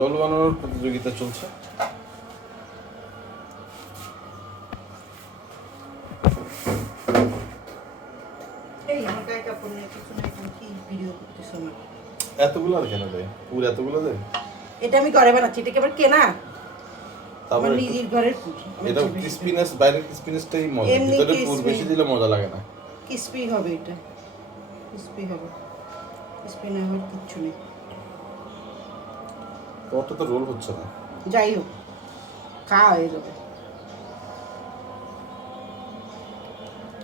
Role বানানোর প্রতিযোগিতা চলছে। এতগুলো কেন দেয়? পুরো এতগুলো দেয়? এটা আমি ঘরে বানাচ্ছি, এটা কেবল কেনা। তারপর নিজের ঘরের এটা ক্রিসপিনেস, বাইরের ক্রিসপিনেসটাই মজা, ভিতরে পুর বেশি দিলে মজা লাগে না। ক্রিসপি হবে, এটা ক্রিসপি হবে, ক্রিসপি না হওয়ার কিচ্ছু নেই। তোরটা তো রোল হচ্ছে না। যাই হোক, খাওয়া হয়ে যাবে।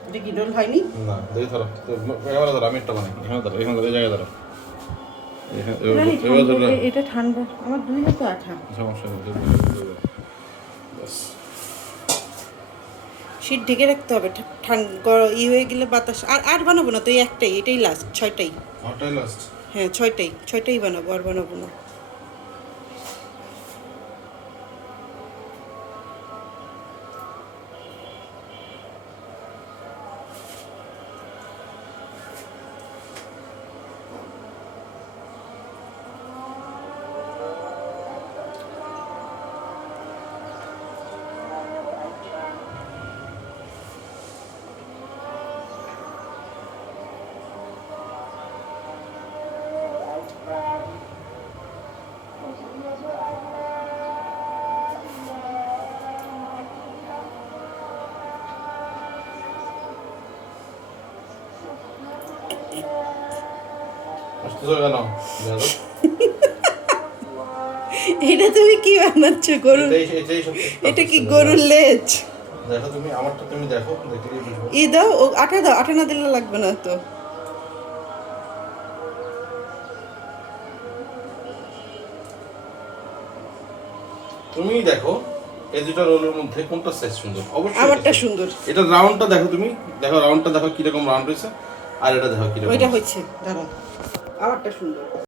এটা কি রোল হয়নি? না, দেখি ধরো, ক্যামেরা ধরো, আমি একটা বানাই। এখানে ধরো, এখানে ধরো, এই জায়গায় ধরো। এটা ঠান্ডা, আমার দুই হাতে আঠা। সমস্যা নেই, বাস। শীত ঢেকে রাখতে হবে, ঠান্ডা ই হয়ে গেলে বাতাস। আর বানাবো না তো, এই একটাই, এটাই লাস্ট, 6টাই। ওটাই লাস্ট? হ্যাঁ, 6টাই বানাবো, আর বানাবো না। এটা তুমি কি বানাচ্ছ? গরু? এটা কি গরুর লেজ? দেখো তুমি আমারটা, তুমি দেখো, দেখলেই বুঝবে। ই দাও, ও আঠা দাও, আঠা না দিলে লাগবে না তো। তুমিই দেখো এই দুটো রোলের মধ্যে কোনটা সাইজ সুন্দর। অবশ্যই আমারটা সুন্দর। এটা রাউন্ডটা দেখো, তুমি দেখো রাউন্ডটা দেখো কিরকম রাউন্ড হয়েছে, আর এটা দেখো কিরকম। ওইটা হচ্ছে, দাঁড়াও, আমারটা সুন্দর।